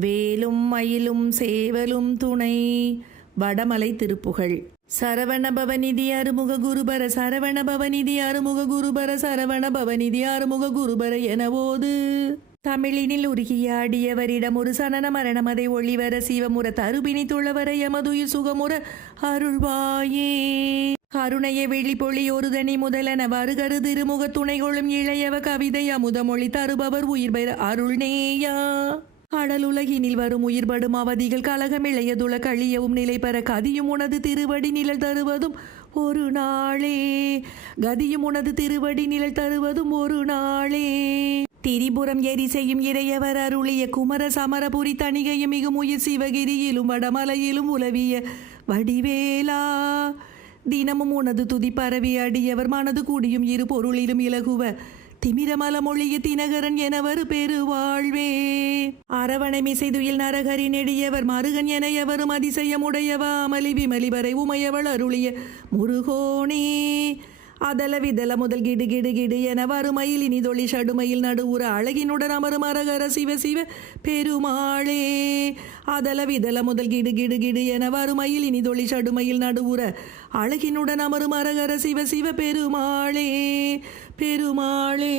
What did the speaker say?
வேலும் மயிலும் சேவலும் துணை. வடமலை திருப்புகழ். சரவண பவநிதி அருமுக குருபர சரவண பவநிதி அருமுக குருபர சரவண பவநிதி அருமுக குருபர எனவோது. தமிழினில் உருகியாடியவரிடம் ஒரு சனன மரணம் அதை ஒளிவர சிவமுற தருபிணி துளவர எமதுயிர் சுகமுற அருள்வாயே. கருணைய வெளிப்பொழி ஒரு தனி முதலென வருகரு திருமுக துணைகொள்ளும் இளையவ கவிதை அமுதமொழி தருபவர் உயிர் பெற அருள்நேயா. கடலுலகினில் வரும் உயிர்படும் அவதிகள் கலகமிளையதுல கழியவும் நிலை பெற கதியும் உனது திருவடி நிழல் தருவதும் ஒரு நாளே. கதியும் உனது திருவடி நிழல் தருவதும் ஒரு நாளே. திரிபுரம் எரி செய்யும் இறையவர் அருளிய குமர சமரபுரி தணிகையும் மிகும் உயிர் சிவகிரியிலும் வடமலையிலும் உலவிய வடிவேலா. தினமும் உனது துதி பரவி அடியவர் மனது கூடியும் இரு பொருளிலும் இலகுவ திமிரமல மொழிய தினகரன் எனவர் பெருவாழ்வே. அரவணை மிசைதுயில் நரகரி நெடியவர் மருகன் என எவரும் அதிசயமுடையவா. அமளி விமலி வரை உமையவள் அருளிய முருகோனே. அதல விதல முதல் கிடு கிடு கிடு என வறுமையில் இனிதொளி ஷடுமையில் நடுவுற அழகினுடன் அமரும் அரகர சிவ சிவ பெருமாளே. அதல விதல முதல் கிடு கிடு கிடு என வறுமையில் இனிதொளி ஷடுமையில் நடுவுற அழகினுடன் அமரும் அரகர சிவ சிவ பெருமாளே. பெருமாளே.